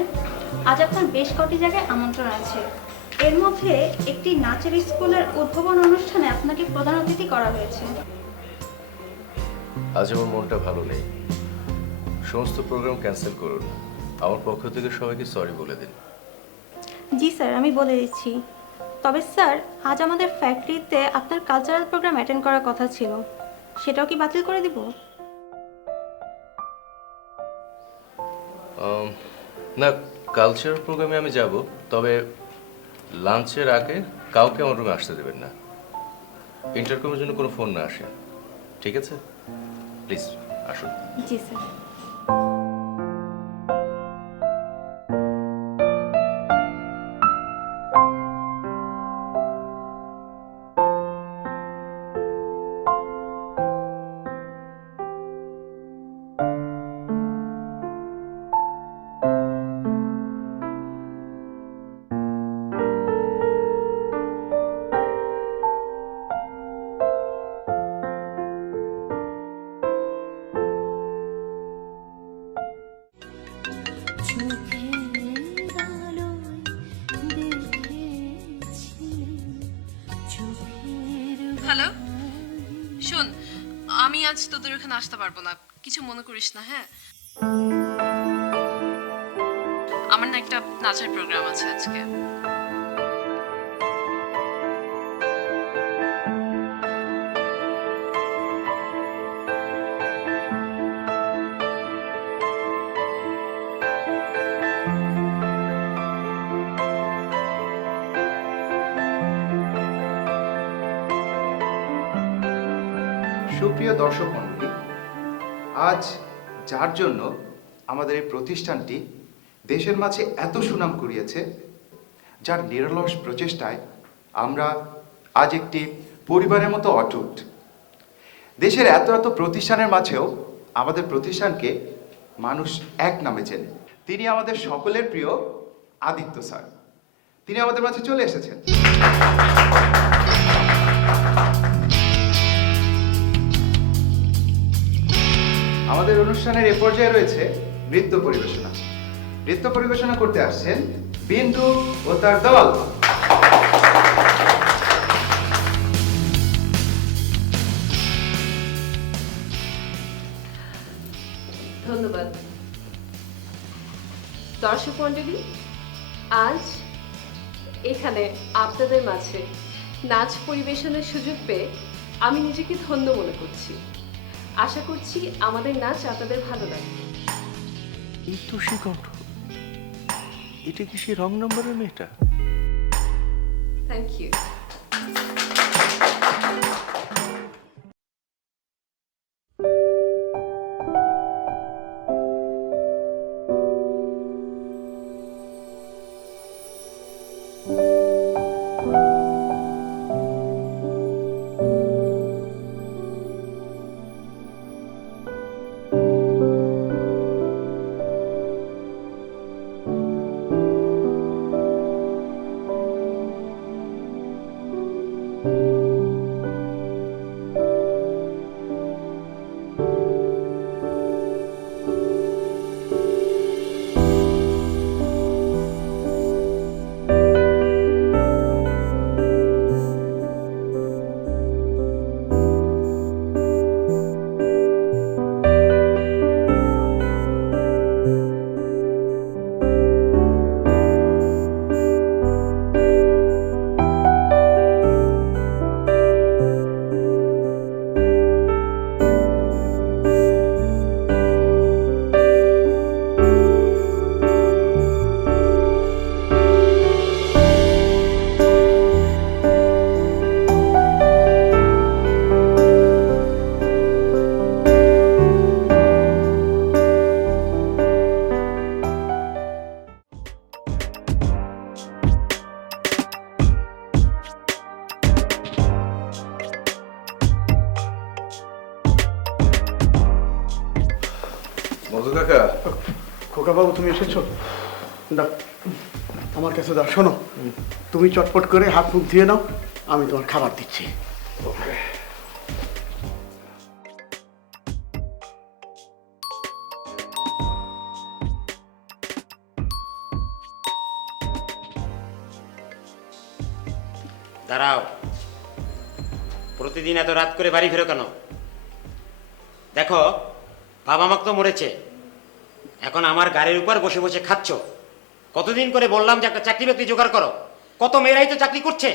Sir, আজ আপনার বেশ কটি জায়গায় আমন্ত্রণ আছে। এর মধ্যে একটি নাচের স্কুলের উদ্বোধন অনুষ্ঠানে আপনাকে প্রধান অতিথি করা হয়েছে। আজ আমার মনটা ভালো নেই, সমস্ত প্রোগ্রাম ক্যান্সেল করুন। আমার পক্ষ থেকে সবাইকে সরি বলে দিন। জি স্যার, আমি বলে দিচ্ছি। তবে স্যার, আজ আমাদের ফ্যাক্টরিতে আপনার কালচারাল প্রোগ্রাম অ্যাটেন্ড করার কথা ছিল, সেটাও কি বাতিল করে দিব? না, কালচারাল প্রোগ্রামে আমি যাব, তবে লাঞ্চের আগে কাউকে আমার রুমে আসতে দেবেন না। ইন্টারকমের জন্য কোনো ফোন না আসে, ঠিক আছে? প্লিজ আসুন। জি স্যার। হ্যালো, শোন, আমি আজ তোদের ওখানে আসতে পারবো না, কিছু মনে করিস না। হ্যাঁ, আমার না একটা নাচের প্রোগ্রাম আছে আজকে। সুপ্রিয় দর্শক মণ্ডলী, আজ যার জন্য আমাদের এই প্রতিষ্ঠানটি দেশের মাঝে এত সুনাম কুড়িয়েছে, যার নিরলস প্রচেষ্টায় আমরা আজ একটি পরিবারের মতো অটুট। দেশের এত এত প্রতিষ্ঠানের মাঝেও আমাদের প্রতিষ্ঠানকে মানুষ এক নামে চেনে। তিনি আমাদের সকলের প্রিয় আদিত্য স্যার। তিনি আমাদের মাঝে চলে এসেছেন। আমাদের অনুষ্ঠানের এ পর্যায়ে রয়েছে নৃত্য পরিবেশনা। নৃত্য পরিবেশনা করতে আসছেন বিন্দু ও তার দল। ধন্যবাদ। দর্শক মণ্ডলী, আজ এখানে আপনাদের মাঝে নাচ পরিবেশনের সুযোগ পেয়ে আমি নিজেকে ধন্য মনে করছি। আশা করছি আমাদের নাচ আপনাদের ভালো লাগবে। এই তো সে কণ্ঠ, এটা কি সে রং নম্বরের মেয়েটা? Thank you. মধু কাকা। খোকা বাবু, তুমি এসেছো? দাও, আমার কাছে দাও। শোনো, তুমি চটপট করে হাত মুখ ধুয়ে নাও, আমি তোমার খাবার দিচ্ছি। ওকে। দাঁড়াও, প্রতিদিন এত রাত করে বাড়ি ফেরো কেন? দেখো, বাবা মা তো মরেছে, এখন আমার গাড়ির উপর বসে বসে খাচ্ছ। কতদিন করে বললাম যে একটা চাকরি বাকরি জোগাড় করো, কত মেয়েরাই তো চাকরি করছে।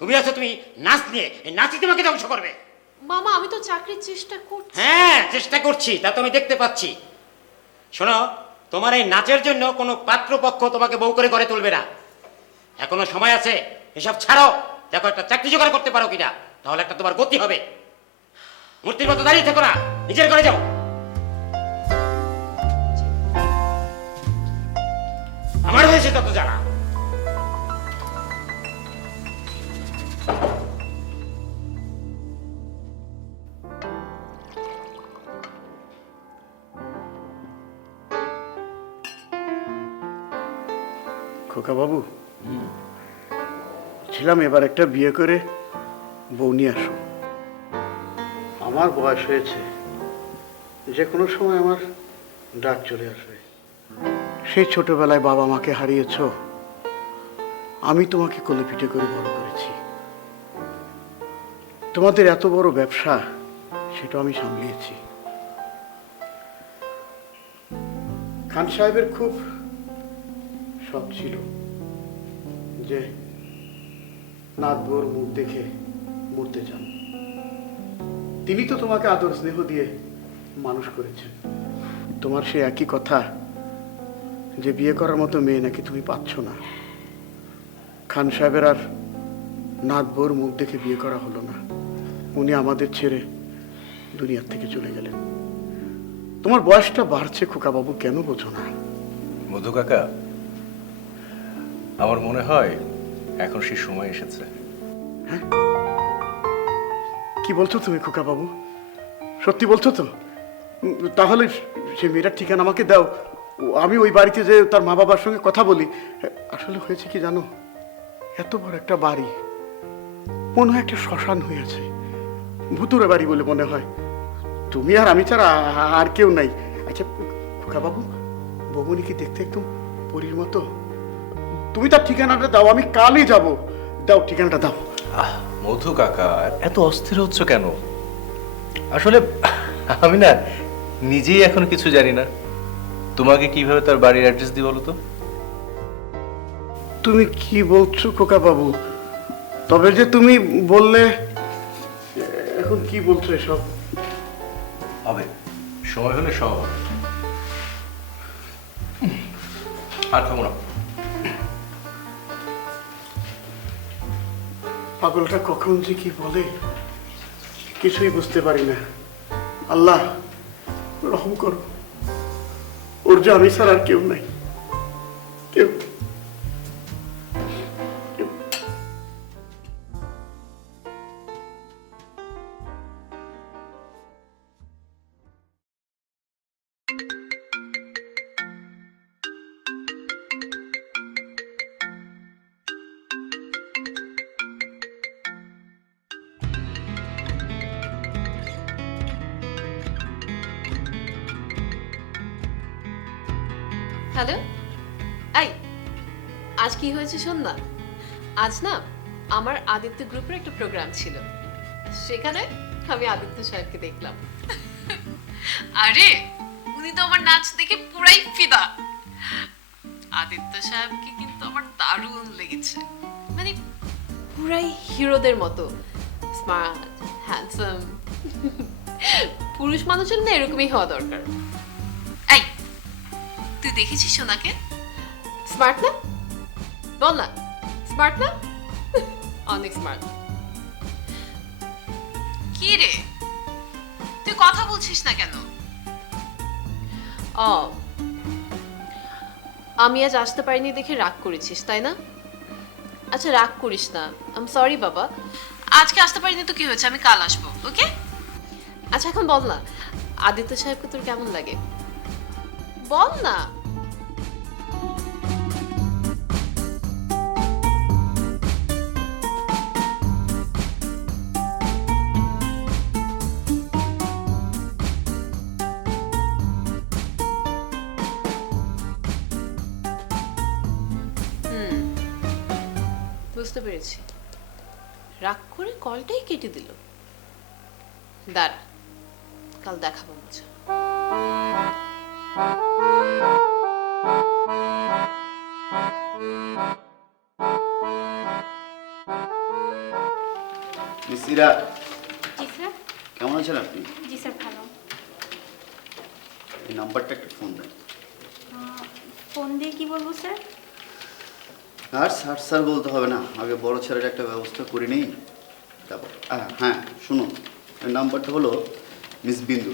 তুমি আছো তুমি নাচ নিয়ে, এই নাচই তোমাকে ধ্বংস করবে। মামা আমি তো চাকরির চেষ্টা করছি। হ্যাঁ, চেষ্টা করছি, তা তো আমি দেখতে পাচ্ছি। শোনো, তোমার এই নাচের জন্য কোনো পাত্রপক্ষ তোমাকে বউ করে ঘরে তুলবে না। এখনো সময় আছে, এসব ছাড়ো। দেখো একটা চাকরি জোগাড় করতে পারো কিনা, তাহলে একটা তোমার গতি হবে। মূর্তির মতো দাঁড়িয়ে থেকো না, নিজের ঘরে যাও। আমার হয়েছে তত জানা। খোকা বাবু, ছিলাম এবার একটা বিয়ে করে বউ নিয়ে আসো। আমার বয়স হয়েছে, যে কোনো সময় আমার ডাক চলে আসবে। সেই ছোটবেলায় বাবা মাকে হারিয়েছ, আমি তোমাকে কোলে পিঠে করে বড় করেছি। তোমাদের এত বড় ব্যবসা, সেটা আমি সামলিয়েছি। খান সাহেবের খুব শখ ছিল যে নাতবউর মুখ দেখে মরতে চান। তিনি তো তোমাকে আদর স্নেহ দিয়ে মানুষ করেছেন। তোমার সে একই কথা যে বিয়ে করার মতো মেয়ে নাকি তুমি পাচ্ছ না। খান সাহেবের আর নাতবউর মুখ দেখে বিয়ে করা হলো না। উনি আমাদের ছেড়ে দুনিয়ার থেকে চলে গেলেন। তোমার বয়সটা বাড়ছে খোকা বাবু, কেন বোঝো না? মধু কাকা, আমার মনে হয় এখন সে সময় এসেছে। কি বলছো তুমি খোকা বাবু? সত্যি বলছো তো? তাহলে সে মেয়েটার ঠিকানা আমাকে দাও, আমি ওই বাড়িতে যে তার মা বাবার সঙ্গে কথা বলি। আসলে হয়েছে কি জানো, এত বড় একটা বাড়ি মনে হয় একটা শ্মশান হয়েছে, ভুতুরে বাড়ি বলে মনে হয়। তুমি আর আমি ছাড়া আর কেউ নাই। আচ্ছা খোকা বাবু, বৌমনি কি দেখতে একদম পরীর মতো? তুমি তার ঠিকানাটা দাও, আমি কালই যাব। দাও ঠিকানাটা দাও। মধু কাকা, এত অস্থির হচ্ছ কেন? আসলে আমি না নিজেই এখন কিছু জানি না। তোমাকে কিভাবে তার বাড়ির অ্যাড্রেস দিই বলো তো? তুমি কি বলছো খোকা বাবু? তবে যে তুমি বললে, এখন কি বলছো এসব? হবে, সময় হলে সব হবে। আর খাবো না। পাগলটা কখন যে কি বলে কিছুই বুঝতে পারি না। আল্লাহ রহম করো, ওর যে আমি ছাড়া আর কেউ নাই, কেউ। হ্যালো, এই আজ কি হয়েছে শোন না। আজ না আমার আদিত্য গ্রুপের একটা প্রোগ্রাম ছিল, সেখানে আমি আদিত্য সাহেবকে দেখলাম। আরে উনি তো আমার নাচ দেখে পুরাই ফিদা। আদিত্য সাহেবকে কিন্তু আমার দারুণ লেগেছে, মানে পুরাই হিরোদের মতো স্মার্ট, হ্যান্ডসাম। পুরুষ মানুষের না এরকমই হওয়া দরকার। এই তুই দেখেছিস ওনাকে? স্মার্ট না? বল না, স্মার্ট না? অনেক স্মার্ট। কি রে, তুই কথা বলছিস না কেন? ও, আমি আজ আসতে পারিনি দেখে রাগ করেছিস তাই না? আচ্ছা রাগ করিস না, আই এম সরি বাবা। আজকে আসতে পারিনি তো কি হয়েছে, আমি কাল আসবো, ওকে? আচ্ছা এখন বল না, আদিত্য সাহেবকে তোর কেমন লাগে? বল না। বুঝতে পেরেছি। রাগ করে কলটাই কেটে দিল। দাঁড়া, কাল দেখাবো মজা। মিসিরা, জি স্যার। কেমন আছেন আপনি? জি স্যার, ভালো। এই নাম্বারটা একটা ফোন দেন। ফোন দিয়ে কি বলবো স্যার? আর স্যার স্যার বলতে হবে না, আগে বড় ছেলের একটা ব্যবস্থা করে নিই, তারপর হ্যাঁ শুনুন, ওই নাম্বারটা হলো মিস বিন্দু।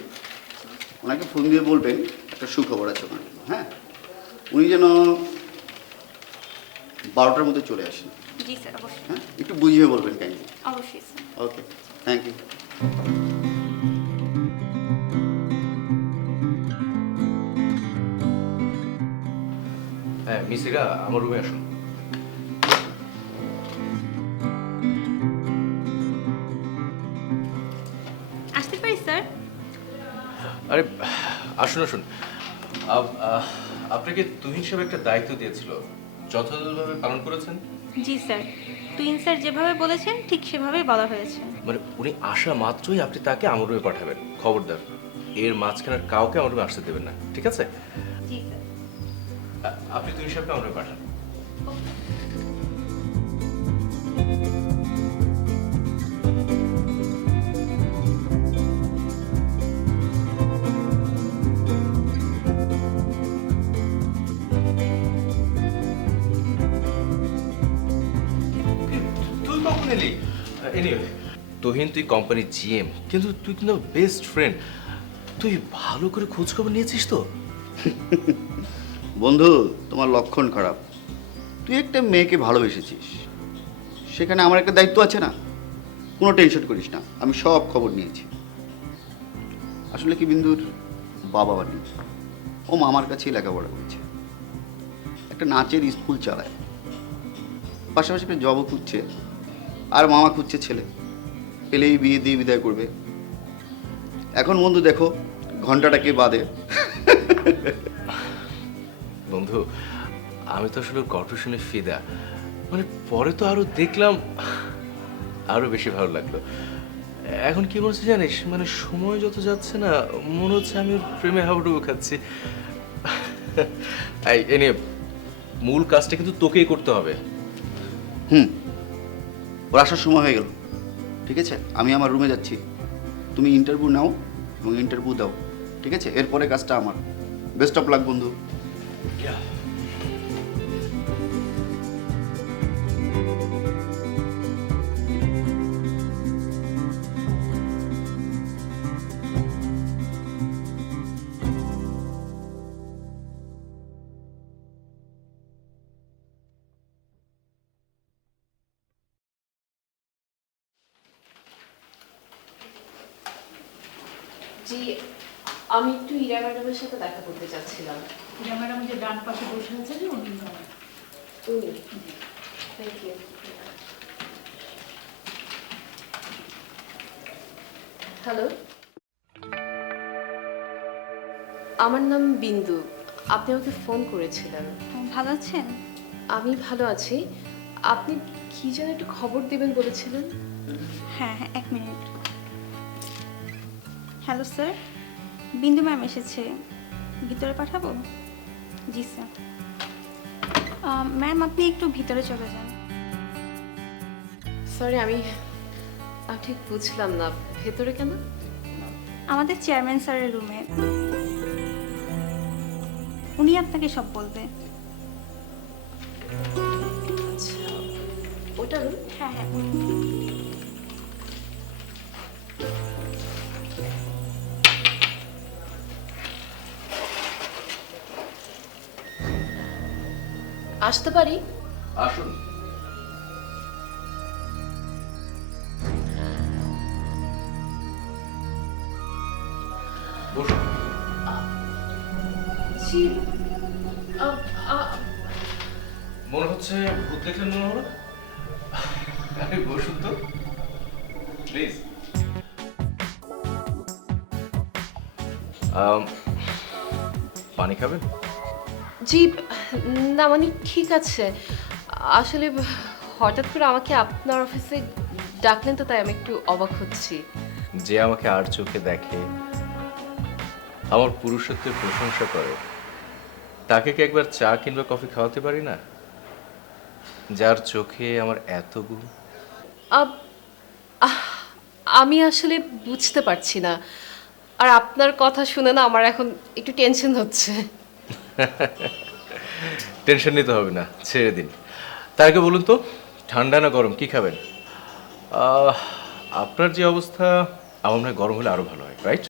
ওনাকে ফোন দিয়ে বলবেন একটা সুখবর আছে ওনার জন্য। হ্যাঁ, উনি যেন 12টার মধ্যে চলে আসেন। জি স্যার, অবশ্যই। হ্যাঁ, একটু বুঝিয়ে বলবেন কাইন্ডলি। অবশ্যই স্যার। Okay, thank you. হ্যাঁ মিসিরা, আমার রুমে আসুন। আসতে পারি স্যার? আরে আসুন আসুন। আপনাকে তুহিন সাহেব একটা দায়িত্ব দিয়েছিল, যথাযথভাবে পালন করেছেন? জি স্যার, তুহিন স্যার যেভাবে বলেছেন ঠিক সেভাবেই বলা হয়েছে। মানে উনি আসা মাত্রই আপনি তাকে আমার রুমে পাঠাবেন, খবরদার এর মাঝখানের কাউকে আমার রুমে আসতে দেবেন না, ঠিক আছে? জি স্যার। আপনি তুহিন সাহেবকে আমার রুমে পাঠান। তুই কখন এলি? এনিওয়ে, তুহিন তুই কোম্পানির জিএম, কিন্তু তুই কিন্তু বেস্ট ফ্রেন্ড। তুই ভালো করে খোঁজ খবর নিয়েছিস তো? বন্ধু, তোমার লক্ষণ খারাপ। তুই একটা মেয়েকে ভালোবেসেছিস, সেখানে আমার একটা দায়িত্ব আছে না? কোনো টেনশন করিস না, আমি সব খবর নিয়েছি। আসলে কি, বিন্দুর বাবা মা নেই, ও মামার কাছেই লেখাপড়া করেছে, একটা নাচের স্কুল চালায়, পাশাপাশি একটা জবও খুঁজছে, আর মামা খুঁজছে ছেলে, পেলেই বিয়ে দিয়ে বিদায় করবে। এখন বন্ধু দেখো ঘন্টাটা কে বাদে। বন্ধু, আমি তো আসলে গল্প শুনে ফিদা, মানে পরে তো আরো দেখলাম, আরো বেশি ভালো লাগলো। এখন কি বলছে জানিস, মানে সময় যত যাচ্ছে না মনে হচ্ছে আমি ওর প্রেমে হাবুডুবু খাচ্ছি। এই নিয়ে মূল কাজটা কিন্তু তোকেই করতে হবে। ওর আসার সময় হয়ে গেল, ঠিক আছে? আমি আমার রুমে যাচ্ছি, তুমি ইন্টারভিউ নাও এবং ইন্টারভিউ দাও, ঠিক আছে? এরপরে কাজটা আমার। বেস্ট অফ লাক বন্ধু। জি, আমি একটু ইরা ম্যাডামের সাথে দেখা করতে চাচ্ছিলাম। ইরা ম্যাডাম যে ডান পাশে বসে আছেন উনি। উনি? Thank you. হ্যালো, আমার নাম বিন্দু। আপনি আমাকে ফোন করেছিলেন। ভালো আছেন? আমি ভালো আছি। আপনি কি যেন একটু খবর দেবেন বলেছিলেন? হ্যাঁ হ্যাঁ, 1 মিনিট। হ্যালো স্যার, বিন্দু ম্যাম এসেছে, ভিতরে পাঠাবো? জি স্যার। ম্যাম আপনি একটু ভিতরে চলে যান। সরি, আমি ঠিক বুঝলাম না, ভেতরে কেন? আমাদের চেয়ারম্যান স্যারের রুমে, উনি আপনাকে সব বলবে। আচ্ছা, ওটা রুম? হ্যাঁ হ্যাঁ। আসতে পারি? আসুন। বসুন। জি। মনে হচ্ছে ভূত দেখলেন মনে হলো। আরে বসুন তো প্লিজ। পানি খাবেন? জি না, মানে ঠিক আছে। আসলে হঠাৎ করে আমাকে আপনার অফিসে ডাকলেন তো তাই আমি একটু অবাক হচ্ছি। যে আমাকে আর চোখে দেখে, আমার পুরুষত্বের প্রশংসা করে, তাকে কি একবার চা কিংবা কফি খাওয়াতে পারি না? যার চোখে আমার এত গুণ। আব- আহ, আমি আসলে বুঝতে পারছি না, আর আপনার কথা শুনে না আমার এখন একটু টেনশন হচ্ছে। টেনশন নিতে হবে না, ছেড়ে দিন। তার আগে বলুন তো, ঠান্ডা না গরম, কি খাবেন? আহ, আপনার যে অবস্থা, আমার মনে হয় গরম হলে আরো ভালো হয়, রাইট?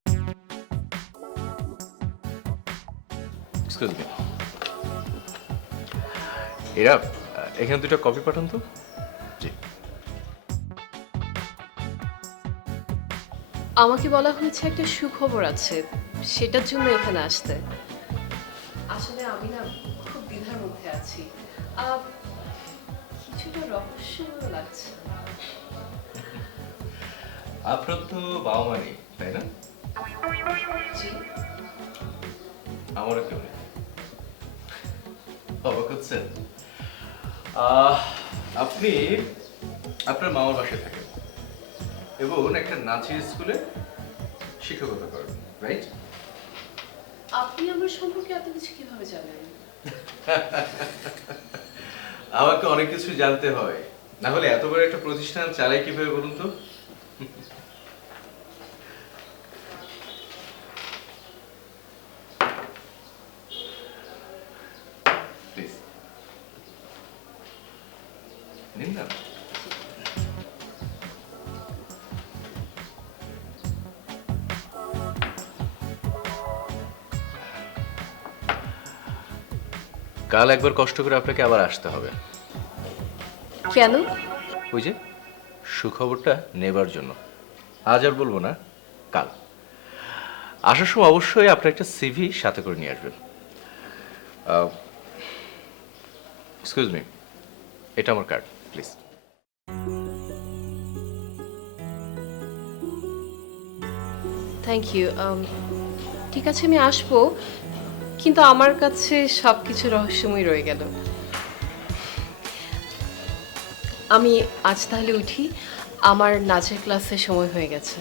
এক্সকিউজ মি, এরা এখানে দুটো কপি পাঠান তো। জি। আমাকে বলা হয়েছে একটা সুখবর আছে, সেটার জন্য এখানে আসতে। আসলে আমি না খুব দ্বিধার মধ্যে আছি, কিছুটা রহস্যময় লাগছে। আপনার তো বাবা মা নেই, তাই না? জি। আমারও কেউ নেই। অবাক হচ্ছেন? আপনি আপনার মামার বাসায় থাকেন এবং একটা নাচের স্কুলে শিক্ষকতা করেন, রাইট? আপনি আমার সম্পর্কে এত কিছু কিভাবে জানেন? আমাকে অনেক কিছু জানতে হয়, না হলে এত বড় একটা প্রতিষ্ঠান চালাই কিভাবে বলুন তো? প্লিজ নিন না। কাল একবার কষ্ট করে আপনাকে আবার আসতে হবে। কেন? ওই যে সুখবরটা নেবার জন্য। আজ আর বলবো না, কাল আসার সময় অবশ্যই আপনার একটা সিভি সাথে করে নিয়ে আসবেন। এক্সকিউজ মি, এটা আমার কার্ড, প্লিজ। Thank you. ঠিক আছে, আমি আসবো, কিন্তু আমার কাছে সব কিছু রহস্যময় রয়ে গেল। আমি আজ তাহলে উঠি, আমার নাচের ক্লাসের সময় হয়ে গেছে।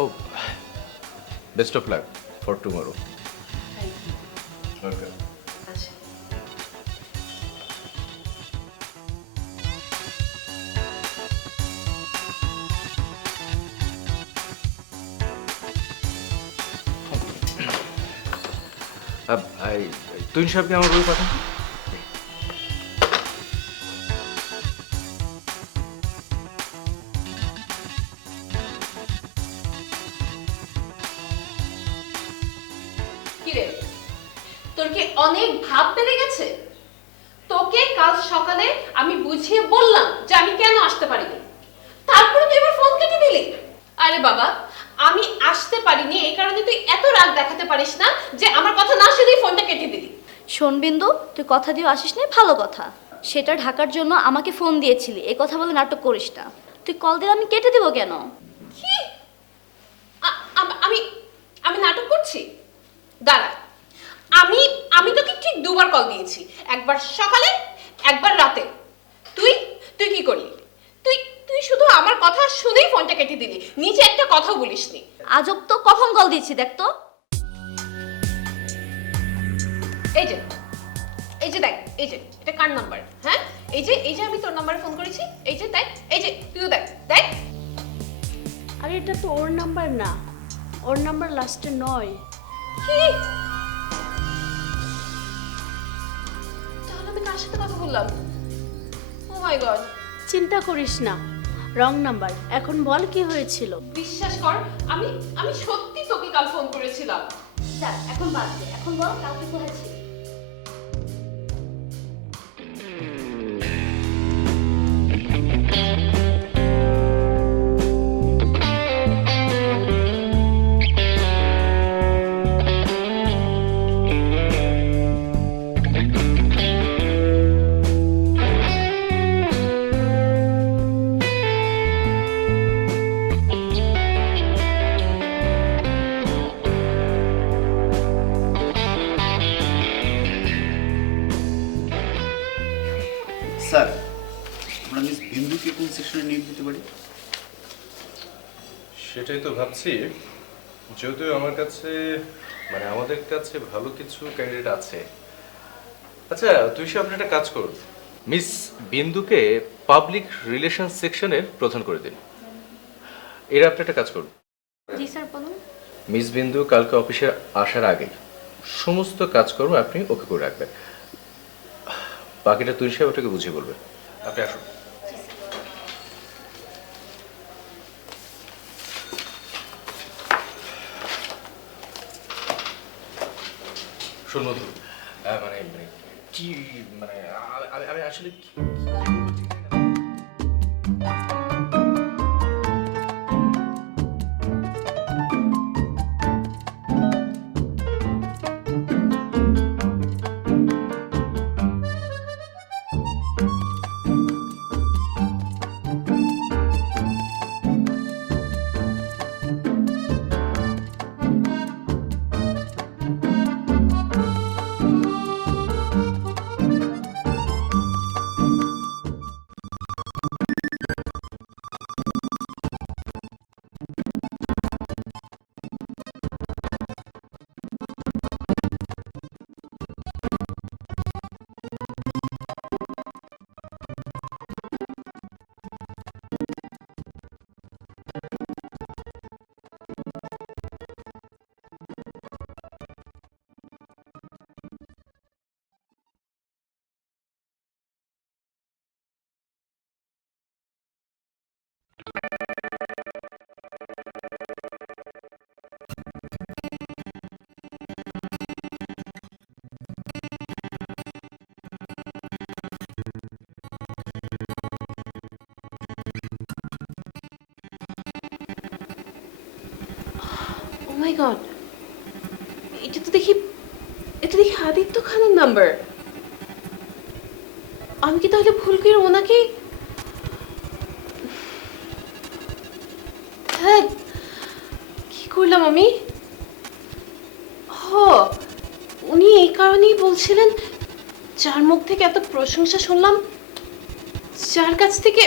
ও, best of luck for tomorrow. Okay. আচ্ছা। তুই সাহেবকে আমার বই পাঠান। কিরে, তোর কি অনেক ভাব বেড়ে গেছে? তোকে কাল সকালে আমি বুঝিয়ে বললাম যে আমি কেন আসতে পারিনি, তারপরে তুই এবার ফোন কেটে দিলি। আরে বাবা, আমি আসতে পারিনি এই কারণে তুই এত রাগ দেখাতে পারিস না যে আমার কথা না শুনেই ফোনটা কেটে দিলি। শোন বিন্দু, তুই কথা দিয়ে আসিস না, ভালো কথা। সেটা ঢাকার জন্য আমাকে ফোন দিয়েছিলি, এই কথা বলে নাটক করিস না। তুই কল দিলে আমি কেটে দিব কেন? কি? আমি আমি নাটক করছি? দাঁড়া, আমি আমি তোকে ঠিক দুবার কল দিয়েছি, একবার সকালে একবার রাতে। তুই তুই কি করলি? তুই তুই শুধু আমার কথা শুনেই ফোনটা কেটে দিলি, নিচে একটা কথাও বলিসনি। আজব তো, কখন কল দিয়েছি দেখ তো। এই যে এই যে দেখ, এই যে এটা কার নাম্বার? হ্যাঁ, এই যে আমি তোর নাম্বারে ফোন করেছি, এই যে দেখ, এই যে তুইও দেখ দেখ। আরে এটা তো ওর নাম্বার না, ওর নাম্বার লাস্টে 9। কি? তাহলে আমি কার সাথে কথা বললাম? ও মাই গড। চিন্তা করিস না, রং নাম্বার। এখন বল কি হয়েছিল? বিশ্বাস কর, আমি আমি সত্যি তোকে কাল ফোন করেছিলাম। যাক, এখন বাদ দে, এখন বল কালকে কোথায় ছিলি? প্রতিষ্ঠানে নিয়োগ দিতে পারি? সেটাই তো ভাবছি, যদিও আমার কাছে মানে আমাদের কাছে ভালো কিছু ক্যান্ডিডেট আছে। আচ্ছা তুই সে আপনি একটা কাজ করুন, মিস বিন্দুকে পাবলিক রিলেশন সেকশনের প্রধান করে দিন। এরা আপনি একটা কাজ করুন, জি স্যার বলুন। মিস বিন্দু কালকে অফিসে আসার আগে সমস্ত কাজকর্ম আপনি ওকে করে রাখবেন, বাকিটা তুই সাহেব ওটাকে বুঝিয়ে বলবে। আপনি আসুন। শোন মধু, মানে মানে কি মানে আমি আসলে ও মাই গড, এটা দেখি আদিত্য খানের নাম্বার। আমি কি তাহলে ভুল করে ওনাকে, হ্যাঁ কি করলাম আমি? উনি এই কারণেই বলছিলেন, যার মুখ থেকে এত প্রশংসা শুনলাম, যার কাছ থেকে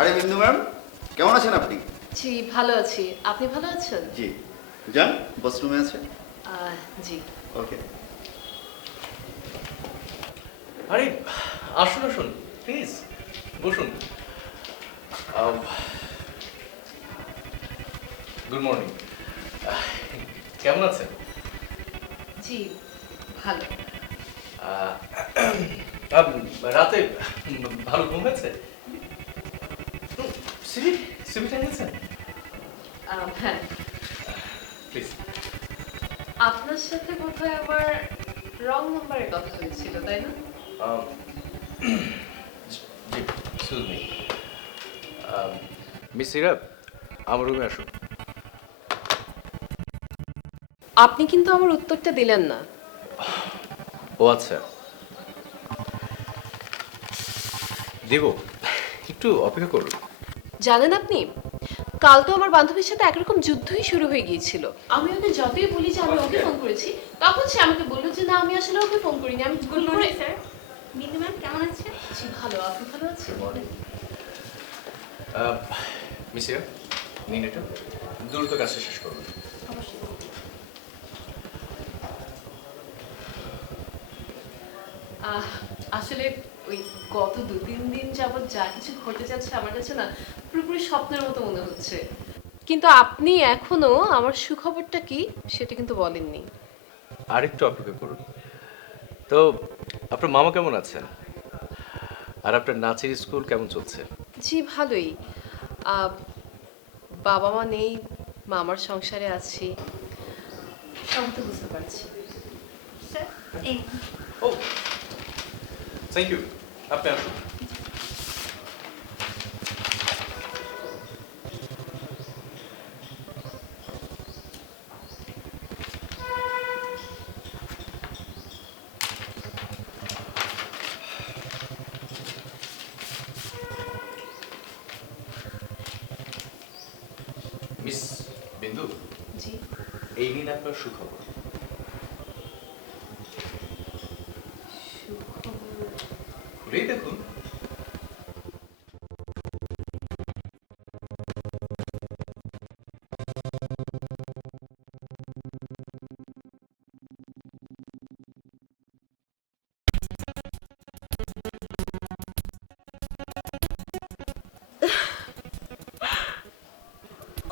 আরে বিন্দু ম্যাম, কেমন আছেন আপনি? জি ভালো আছি, আপনি ভালো আছেন? জি, যান বাথরুমে আছে। জি। ওকে। আরে আসুন আসুন প্লিজ বসুন। গুড মর্নিং, কেমন আছেন? জি ভালো। রাতে ভালো ঘুম হয়েছে? সিবি সিবিটা নিয়েছেন? হ্যাঁ, প্লিজ। আপনার সাথে বোধহয় আমার রং নাম্বারে কথা হয়েছিল, তাই না? জি এক্সকিউজ মি, মিস ইরা আমার রুমে আসুন। আপনি কিন্তু আমার উত্তরটা দিলেন না। ও আচ্ছা, দেব, একটু অপেক্ষা করুন। জানেন আপনি, কাল তো আমার বান্ধবীর সাথে একরকম যুদ্ধই শুরু হয়ে গিয়েছিল। আমি ওকে যতই বলি যে আমি ওকে ফোন করেছি, তখন সে আমাকে বললো যে না, আমি আসলে ওকে ফোন করিনি, আমি ভুল করে। স্যার, বিন্দু ম্যাম কেমন আছে? জি ভালো, আপনি ভালো আছেন? মিস ইরা নিন এটা, দ্রুত কাজটা শেষ করুন। আসলে ওই গত 2-3 দিন যাবৎ যা কিছু ঘটে যাচ্ছে আমার কাছে না পুরোপুরি স্বপ্নের মতো মনে হচ্ছে। কিন্তু আপনি এখনো আমার সুখবরটা কি সেটা কিন্তু বলেননি। আরেকটু অপেক্ষা করুন। তো আপনার মামা কেমন আছেন, আর আপনার নাচের স্কুল কেমন চলছে? জি ভালোই। বাবা মা নেই, মামার সংসারে আছি, সব তো বুঝতে পারছি। স্যার এই ও থ্যাংক ইউ, আপনি আসুন। মিস বিন্দু, জি। এই নিন আপনার সুখবর। খুলেই দেখুন।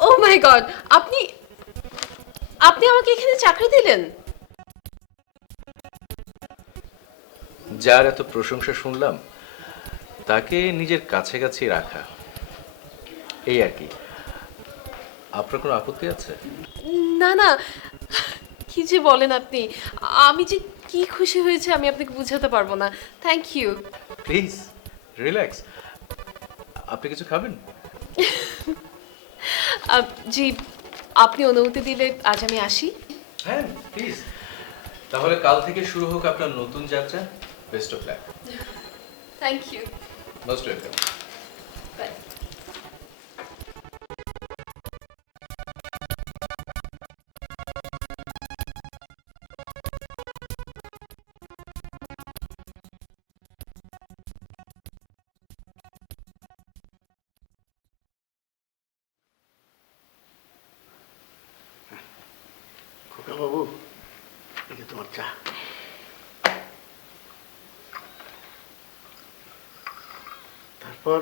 ও মাই গড, আপনি আপনি আমাকে এখানে চাকরি দিলেন? যার এত প্রশংসা শুনলাম তাকে নিজের কাছাকাছি রাখা, এই আর কি। আপনার কোনো আপত্তি আছে? না না, কি যে বলেন আপনি, আমি যে কি খুশি হয়েছে আমি আপনাকে বুঝাতে পারবো না। Thank you. Please relax. আপনি কিছু খাবেন? জি, আপনি অনুমতি দিলে আজ আমি আসি। হ্যাঁ প্লিজ। তাহলে কাল থেকে শুরু হোক আপনার নতুন যাত্রা। Best of luck. Thank you. Most welcome. Bye. খোকা বাবু, এই যে তোমার চা। তারপর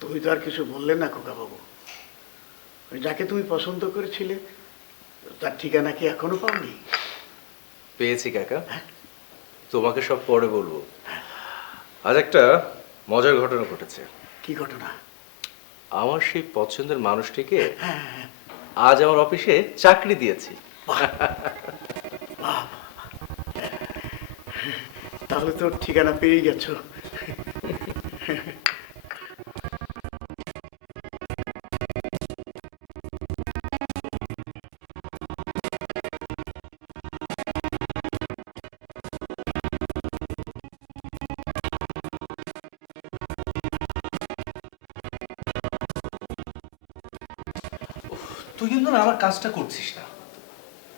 তুমি তো আর কিছু বললে না খোকা বাবু? ওই যাকে তুমি পছন্দ করেছিলে তার ঠিকানা কি এখনো পাওনি? পেয়েছি কাকা, তোমাকে সব পরে বলবো। আজ একটা মজার ঘটনা ঘটেছে। কি ঘটনা? আমার সেই পছন্দের মানুষটিকে আজ আমার অফিসে চাকরি দিয়েছি। তাহলে তো ঠিকানা পেয়ে গেছো। তুই কিন্তু না আমার কাজটা করছিস না।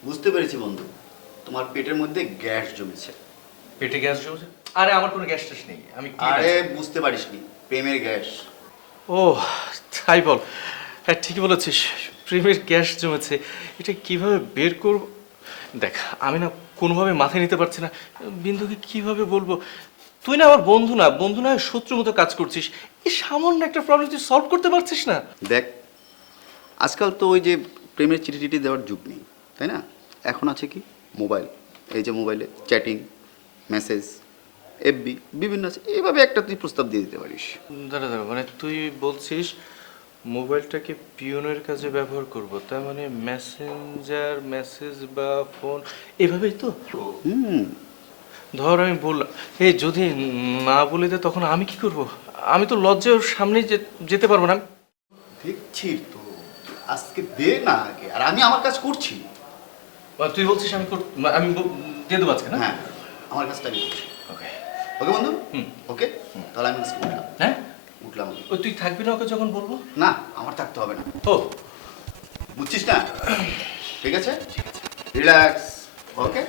বুঝতে পেরেছি বন্ধু, তোমার পেটের মধ্যে গ্যাস জমেছে। পেটে গ্যাস জমেছে? আরে আমার কোনো গ্যাস ট্যাস নেই, আমি clean আরে আছি। বুঝতে পারিসনি, প্রেমের গ্যাস। ও তাই বল। হ্যাঁ ঠিকই বলেছিস, প্রেমের গ্যাস জমেছে। এটা কিভাবে বের করব? দেখ আমি না কোনোভাবে মাথায় নিতে পারছি না, বিন্দুকে কিভাবে বলবো। তুই না আমার বন্ধু না, বন্ধু না শত্রুর মতো কাজ করছিস। এই সামান্য একটা প্রবলেম তুই সলভ করতে পারছিস না। দেখ, আজকাল তো ওই যে প্রেমের চিঠি টিঠি দেওয়ার যুগ নেই, তাই না? এখন আছে কি মোবাইল। এই যে মোবাইলে চ্যাটিং, মেসেজ, এফবি বিভিন্ন আছে, এইভাবে একটা তুই প্রস্তাব দিয়ে দিতে পারিস। দাঁড়া দাঁড়া, মানে তুই বলছিস মোবাইলটাকে পিওনের কাজে ব্যবহার করব, তার মানে মেসেঞ্জার, মেসেজ বা ফোন এভাবেই তো? হুম। ধর আমি বললাম, এই যদি না বলে দে তখন আমি কি করব? আমি তো লজ্জায় ওর সামনে যেতে পারবো না। দেখছি তো, আজকে দে না আগে, আর আমি আমার কাজ করছি। তুই বলছিস আমি আমি দিয়ে দেবো আজকে না? হ্যাঁ, আমার কাজটা আমি করছি। ওকে। ওকে বন্ধু? হুম। ওকে, তাহলে আমি আজকে উঠলাম। হ্যাঁ উঠলাম আমি। ওই তুই থাকবি না ওকে যখন বলবো? না, আমার থাকতে হবে না, ও বুঝছিস না? ঠিক আছে, রিল্যাক্স। ওকে।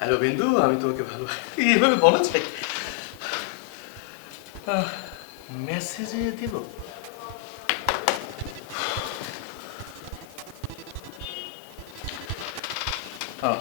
হ্যালো বিন্দু, আমি তোমাকে ভালো এইভাবে বলা চাই? মেসেজে দিব? হ্যাঁ।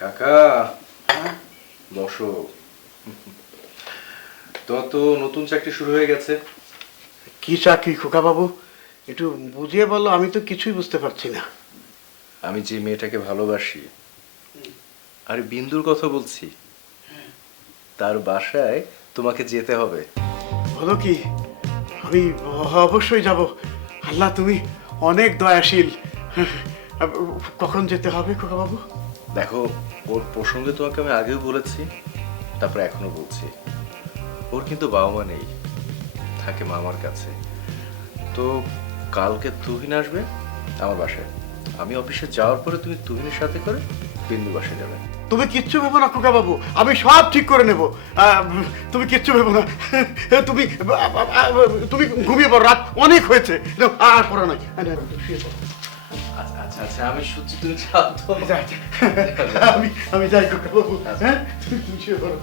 কাকা বসো। তোমার তো নতুন চাকরি শুরু হয়ে গেছে। কি চাকরি খোকা বাবু, একটু বুঝিয়ে বলো, আমি তো কিছুই বুঝতে পারছি না। আমি যে মেয়েটাকে ভালোবাসি, আরে বিন্দুর কথা বলছি, তার বাসায় তোমাকে যেতে হবে। বলো কি? আমি অবশ্যই যাব। আল্লাহ তুমি অনেক দয়াশীল। কখন যেতে হবে খোকা বাবু? দেখো, ওর প্রসঙ্গে তোমাকে আমি আগেও বলেছি, তারপরে এখনো বলছি, ওর কিন্তু বাবা মা নেই, থাকে মামার কাছে। তো কালকে তুহিন আসবে আমার বাসায়। আমি অফিসে যাওয়ার পরে তুমি তুহিনের সাথে করে বিন্দু বাসায় যাবে। তুমি কিচ্ছু ভেবো না খোকা বাবু, আমি সব ঠিক করে নেব। তুমি কিচ্ছু ভেবো না। তুমি তুমি ঘুমিয়ে পড়ো, রাত অনেক হয়েছে। নাও, আর পড়া নাই, শুয়ে পড়ো। আচ্ছা আচ্ছা আচ্ছা, আমি শুনছি তুমি যাও তো। আমি যাই খোকা বাবু। হ্যাঁ, তুমি শুয়ে পড়ো।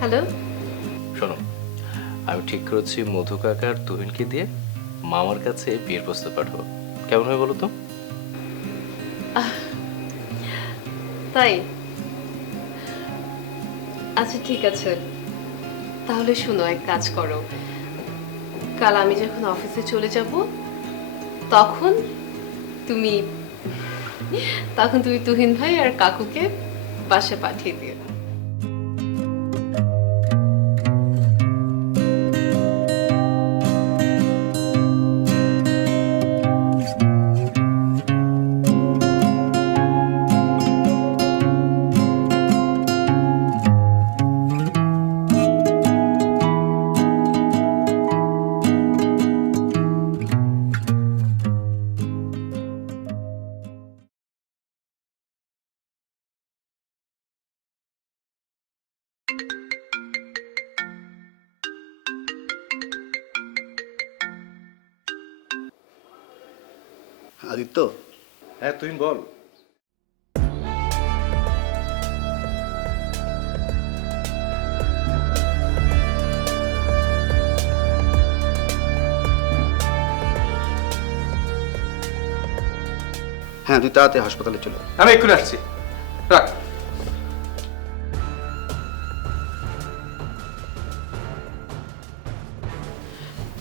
হ্যালো। শোনো, আমি ঠিক করেছি মধু কাকার তুহিনকে দিয়ে মামার কাছে বিয়ের প্রস্তাব পাঠাবো। কেমন হয় বলো তো? তাই? আচ্ছা ঠিক আছে, তাহলে শোনো, এক কাজ করো, কাল আমি যখন অফিসে চলে যাব তখন তুমি তুহিন ভাই আর কাকুকে বাসে পাঠিয়ে দিও। আদিত্য, হ্যাঁ তুহিন বল। হ্যাঁ তুই তাড়াতাড়ি হাসপাতালে চলে আয়। আমি এক্ষুনি আসছি, রাখ।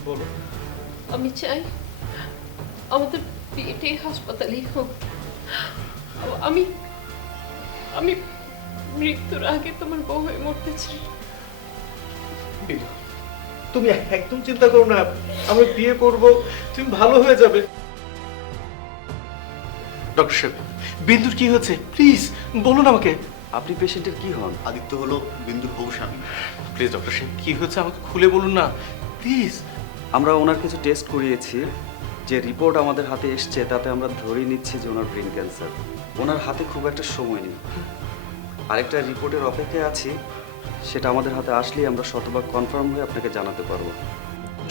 বলো। আমি চাই আমাদের বিয়েটি হাসপাতালেই হোক। আমি আমি মৃত্যুর আগে তোমার বউ হয়ে মরতে চাই। তুমি একদম চিন্তা করো না, আমি বিয়ে করব, তুমি ভালো হয়ে যাবে। ডক্টর সাহেব, বিন্দুর কি হয়েছে প্লিজ বলুন আমাকে। আপনি পেশেন্টের কি হন? আদিত্য হলো বিন্দুর বউ স্বামী। প্লিজ ডক্টর সাহেব, কি হয়েছে আমাকে খুলে বলুন না প্লিজ। আমরা ওনার কিছু টেস্ট করিয়েছি, যে রিপোর্ট আমাদের হাতে এসছে তাতে আমরা ধরেই নিচ্ছি যে ওনার ব্রেন ক্যান্সার। ওনার হাতে খুব একটা সময় নেই, আরেকটা রিপোর্টের অপেক্ষায় আছি, সেটা আমাদের হাতে আসলেই আমরা শতভাগ কনফার্ম হয়ে আপনাকে জানাতে পারবো।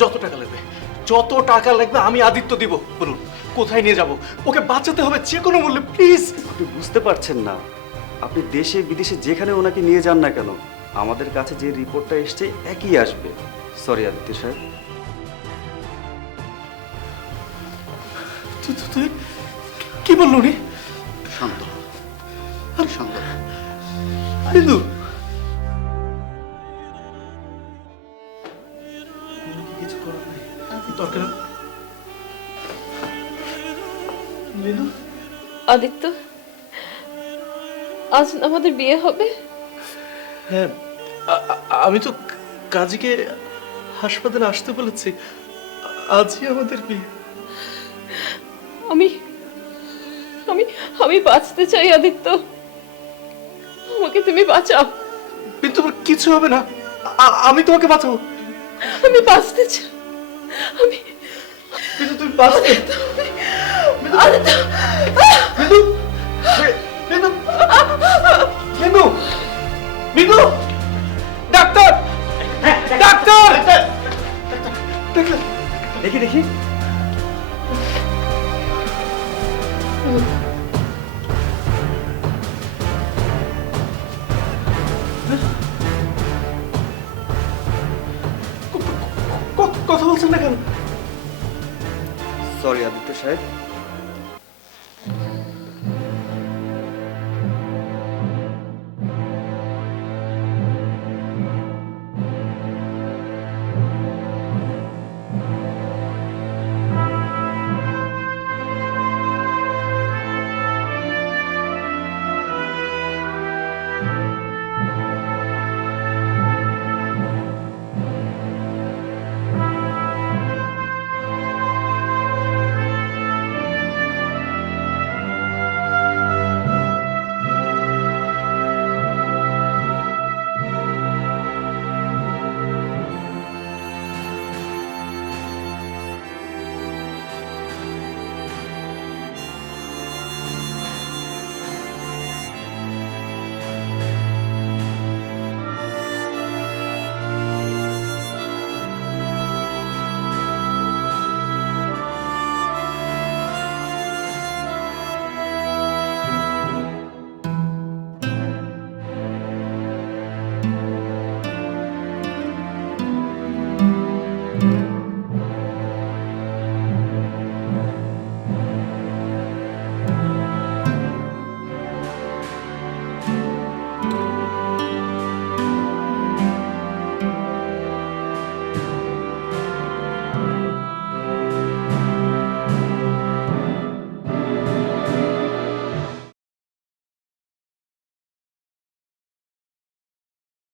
যত টাকা লাগবে, যত টাকা লাগবে আমি আদিত্য দিব। বলুন কোথায় নিয়ে যাব, ওকে বাঁচাতে হবে যে কোনো মূল্যে প্লিজ। আপনি বুঝতে পারছেন না, আপনি দেশে বিদেশে যেখানে ওনাকে নিয়ে যান না কেন, আমাদের কাছে যে রিপোর্টটা এসছে একই আসবে। সরি আদিত্য সাহেব। তুই কি বললো উনি? শান্ত হ, শান্ত হ। বিন্দু কিছু করার নাই, দরকার। বিন্দু, আদিত্য, আজ আমাদের বিয়ে হবে? হ্যাঁ, আমি তো কাজীকে হাসপাতালে আসতে বলেছি, আজই আমাদের বিয়ে। আমি আমি আমি বাঁচতে চাই আদিত্য, আমাকে তুমি বাঁচাও। কিন্তু তোমার কিছু হবে না, আমি তোমাকে বাঁচাবো। আমি বাঁচতে চাই, আমি। কিন্তু তুমি বাঁচবে। আদিত্য, বিন্দু, বিন্দু, বিন্দু, বিন্দু, ডাক্তার, ডাক্তার, দেখি দেখি। কথা বলছেন না কেন? সরি আদিত্য সাহেব,